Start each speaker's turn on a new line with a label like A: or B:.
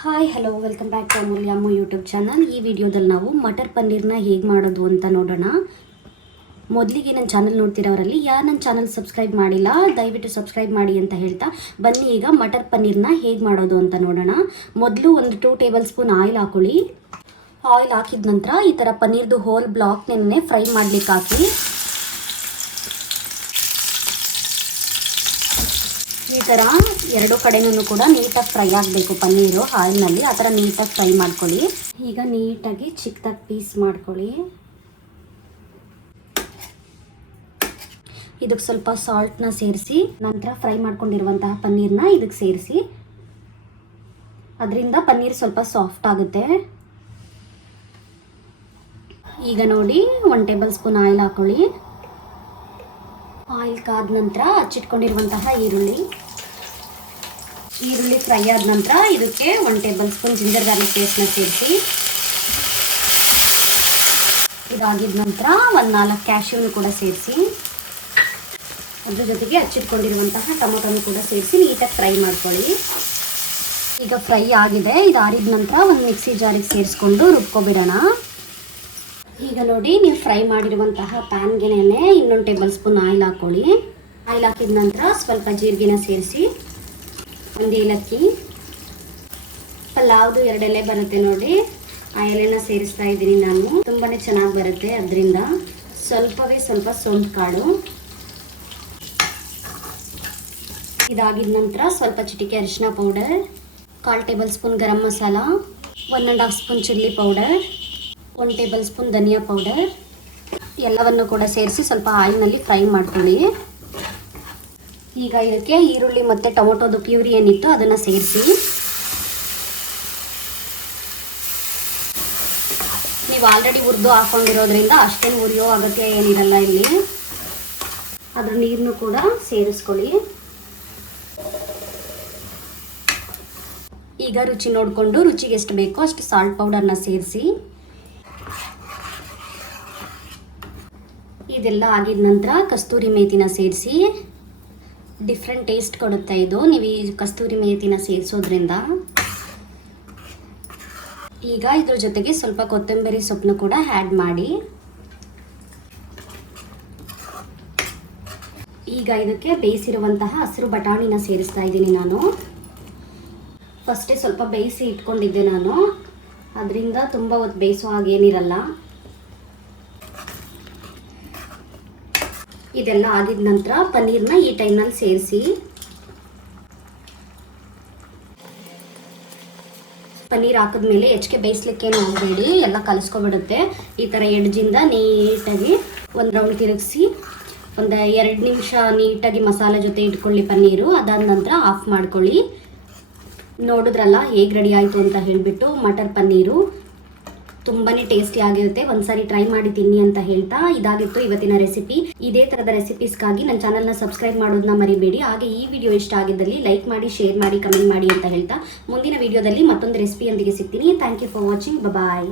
A: Hi hello welcome back to Amulya Ammu YouTube channel ಈ ವಿಡಿಯೋದಲ್ಲಿ ನಾವು ಮಟರ್ ಪನ್ನೀರ್ನ ಹೇಗೆ ಮಾಡೋದು ಅಂತ ನೋಡೋಣ. ಮೊದಲಿಗೆ ನನ್ನ ಚಾನಲ್ ನೋಡ್ತಿರೋರಲ್ಲಿ ಯಾರು ನನ್ನ ಚಾನಲ್ ಸಬ್ಸ್ಕ್ರೈಬ್ ಮಾಡಿಲ್ಲ, ದಯವಿಟ್ಟು ಸಬ್ಸ್ಕ್ರೈಬ್ ಮಾಡಿ ಅಂತ ಹೇಳ್ತಾ ಬನ್ನಿ ಈಗ ಮಟರ್ ಪನ್ನೀರ್ನ ಹೇಗೆ ಮಾಡೋದು ಅಂತ ನೋಡೋಣ. ಮೊದಲು ಒಂದು ಟೂ ಟೇಬಲ್ ಸ್ಪೂನ್ ಆಯಿಲ್ ಹಾಕೊಳ್ಳಿ. ಆಯಿಲ್ ಹಾಕಿದ ನಂತರ ಈ ಥರ ಪನ್ನೀರ್ದು ಹೋಲ್ ಬ್ಲಾಕ್ ನೆನ್ನೆ ಫ್ರೈ ಮಾಡಲಿಕ್ಕೆ ಹಾಕಿ. ಈ ಥರ ಎರಡು ಕಡೆನೂ ಕೂಡ ನೀಟಾಗಿ ಫ್ರೈ ಆಗಬೇಕು ಪನ್ನೀರು ಹಾಲಿನಲ್ಲಿ. ಆ ಥರ ನೀಟಾಗಿ ಫ್ರೈ ಮಾಡ್ಕೊಳ್ಳಿ. ಈಗ ನೀಟಾಗಿ ಚಿಕ್ಕದಾಗಿ ಪೀಸ್ ಮಾಡ್ಕೊಳ್ಳಿ. ಇದಕ್ಕೆ ಸ್ವಲ್ಪ ಸಾಲ್ಟ್ನ ಸೇರಿಸಿ, ನಂತರ ಫ್ರೈ ಮಾಡ್ಕೊಂಡಿರುವಂತಹ ಪನ್ನೀರ್ನ ಇದಕ್ಕೆ ಸೇರಿಸಿ. ಅದರಿಂದ ಪನ್ನೀರ್ ಸ್ವಲ್ಪ ಸಾಫ್ಟ್ ಆಗುತ್ತೆ. ಈಗ ನೋಡಿ ಒನ್ ಟೇಬಲ್ ಸ್ಪೂನ್ ಆಯಿಲ್ ಹಾಕೊಳ್ಳಿ. ಆಯಿಲ್ ಕಾದ ನಂತರ ಹಚ್ಚಿಟ್ಕೊಂಡಿರುವಂತಹ ಈರುಳ್ಳಿ. ಈರುಳ್ಳಿ ಫ್ರೈ ಆದ ನಂತರ ಇದಕ್ಕೆ one tablespoon ginger garlic ಪೇಸ್ಟ್ನ ಸೇರಿಸಿ. ಇದಾಗಿದ ನಂತರ ಒಂದು ನಾಲ್ಕು ಕ್ಯಾಶ್ಯೂನು ಕೂಡ ಸೇರಿಸಿ. ಅದ್ರ ಜೊತೆಗೆ ಹಚ್ಚಿಟ್ಕೊಂಡಿರುವಂತಹ ಟೊಮೊಟೊನು ಕೂಡ ಸೇರಿಸಿ ನೀಟಾಗಿ ಫ್ರೈ ಮಾಡ್ಕೊಳ್ಳಿ. ಈಗ ಫ್ರೈ ಆಗಿದೆ. ಇದು ಆರಿದ ನಂತರ ಒಂದು ಮಿಕ್ಸಿ ಜಾರಿಗೆ ಸೇರಿಸ್ಕೊಂಡು ರುಬ್ಕೊಬಿಡೋಣ. ಈಗ ನೋಡಿ, ನೀವು ಫ್ರೈ ಮಾಡಿರುವಂತಹ ಪ್ಯಾನ್ಗೆನೇ ಇನ್ನೊಂದು ಟೇಬಲ್ ಸ್ಪೂನ್ ಆಯಿಲ್ ಹಾಕ್ಕೊಳ್ಳಿ ಆಯಿಲ್ ಹಾಕಿದ ನಂತರ ಸ್ವಲ್ಪ ಜೀರಿಗೆನ ಸೇರಿಸಿ, ಒಂದು ಏಲಕ್ಕಿ, ಪಲಾವ್ದು ಎರಡೆಲೆ ಬರುತ್ತೆ ನೋಡಿ. ಆ ಎಲೆನ ಸೇರಿಸ್ತಾ ಇದ್ದೀನಿ ನಾನು. ತುಂಬಾ ಚೆನ್ನಾಗಿ ಬರುತ್ತೆ ಅದರಿಂದ. ಸ್ವಲ್ಪವೇ ಸ್ವಲ್ಪ ಸೋಂಪು ಕಾಳು. ಇದಾಗಿದ ನಂತರ ಸ್ವಲ್ಪ ಚಿಟಿಕೆ ಅರಿಶಿನ powder, call tablespoon garam masala, one and half spoon chilli powder one tablespoon dhaniya powder. ಎಲ್ಲವನ್ನು ಕೂಡ ಸೇರಿಸಿ ಸ್ವಲ್ಪ ಆಯಿಲ್ನಲ್ಲಿ ಫ್ರೈ ಮಾಡ್ಕೊಳ್ಳಿ. ಈಗ ಇದಕ್ಕೆ ಈರುಳ್ಳಿ ಮತ್ತು ಟೊಮೊಟೊದು ಪ್ಯೂರಿ ಏನಿತ್ತು ಅದನ್ನು ಸೇರಿಸಿ. ನೀವು ಆಲ್ರೆಡಿ ಹುರಿದು ಹಾಕೊಂಡಿರೋದ್ರಿಂದ ಅಷ್ಟೇನು ಉರಿಯೋ ಅಗತ್ಯ ಏನಿರಲ್ಲ ಇಲ್ಲಿ. ಅದ್ರ ನೀರನ್ನು ಕೂಡ ಸೇರಿಸ್ಕೊಳ್ಳಿ. ಈಗ ರುಚಿ ನೋಡಿಕೊಂಡು ರುಚಿಗೆ ಎಷ್ಟು ಬೇಕೋ ಅಷ್ಟು ಸಾಲ್ಟ್ ಪೌಡರ್ನ ಸೇರಿಸಿ. ಇದೆಲ್ಲ ಆಗಿದ ನಂತರ ಕಸ್ತೂರಿ ಮೇತಿನ ಸೇರಿಸಿ ಡಿಫ್ರೆಂಟ್ ಟೇಸ್ಟ್ ಕೊಡುತ್ತೆ ಇದು. ನೀವು ಈ ಕಸ್ತೂರಿ ಮೇತಿನ ಸೇರಿಸೋದ್ರಿಂದ. ಈಗ ಇದ್ರ ಜೊತೆಗೆ ಸ್ವಲ್ಪ ಕೊತ್ತಂಬರಿ ಸೊಪ್ಪನ್ನು ಕೂಡ ಆ್ಯಡ್ ಮಾಡಿ. ಈಗ ಇದಕ್ಕೆ ಬೇಯಿಸಿರುವಂತಹ ಹಸಿರು ಬಟಾಣಿನ ಸೇರಿಸ್ತಾ ಇದ್ದೀನಿ ನಾನು. ಫಸ್ಟೇ ಸ್ವಲ್ಪ ಬೇಯಿಸಿ ಇಟ್ಕೊಂಡಿದ್ದೆ ನಾನು. ಅದರಿಂದ ತುಂಬ ಹೊತ್ತು ಬೇಯಿಸೋ ಹಾಗೇನಿರಲ್ಲ ಇದೆಲ್ಲ ಆದಿದ ನಂತರ ಪನ್ನೀರ್ನ ಈ ಟೈಮಲ್ಲಿ ಸೇರಿಸಿ. ಪನ್ನೀರ್ ಹಾಕಿದ್ಮೇಲೆ ಹೆಚ್ಚಿಗೆ ಬೇಯಿಸ್ಲಿಕ್ಕೇನು ಆಗಬೇಡಿ, ಎಲ್ಲ ಕಲಿಸ್ಕೊಬಿಡುತ್ತೆ ಈ ಥರ ಎಡ್ಜಿಂದ ನೀಟಾಗಿ ಒಂದು ರೌಂಡ್ ತಿರುಗಿಸಿ, ಒಂದು ಎರಡು ನಿಮಿಷ ನೀಟಾಗಿ ಮಸಾಲೆ ಜೊತೆ ಇಟ್ಕೊಳ್ಳಿ ಪನ್ನೀರು. ಅದಾದ ನಂತರ ಆಫ್ ಮಾಡ್ಕೊಳ್ಳಿ. ನೋಡಿದ್ರಲ್ಲ ಹೇಗೆ ರೆಡಿ ಆಯಿತು ಅಂತ ಹೇಳಿಬಿಟ್ಟು ಮಟರ್ ಪನ್ನೀರು. ತುಂಬಾ ಟೇಸ್ಟಿ ಆಗಿರುತ್ತೆ. ಒಂದ್ಸರಿ ಟ್ರೈ ಮಾಡಿ ತಿನ್ನಿ ಅಂತ ಹೇಳ್ತಾ ಇದಾಗಿತ್ತು ಇವತ್ತಿನ ರೆಸಿಪಿ ಇದೇ ಥರದ ರೆಸಿಪೀಸ್ಗಾಗಿ ನನ್ನ ಚಾನಲ್ನ ಸಬ್ಸ್ಕ್ರೈಬ್ ಮಾಡೋದನ್ನ ಮರಿಬೇಡಿ. ಹಾಗೆ ಈ ವಿಡಿಯೋ ಇಷ್ಟ ಆಗಿದ್ದಲ್ಲಿ ಲೈಕ್ ಮಾಡಿ ಶೇರ್ ಮಾಡಿ ಕಮೆಂಟ್ ಮಾಡಿ ಅಂತ ಹೇಳ್ತಾ ಮುಂದಿನ ವಿಡಿಯೋದಲ್ಲಿ ಮತ್ತೊಂದು ರೆಸಿಪಿಯೊಂದಿಗೆ ಸಿಗ್ತೀನಿ. Thank you for watching bye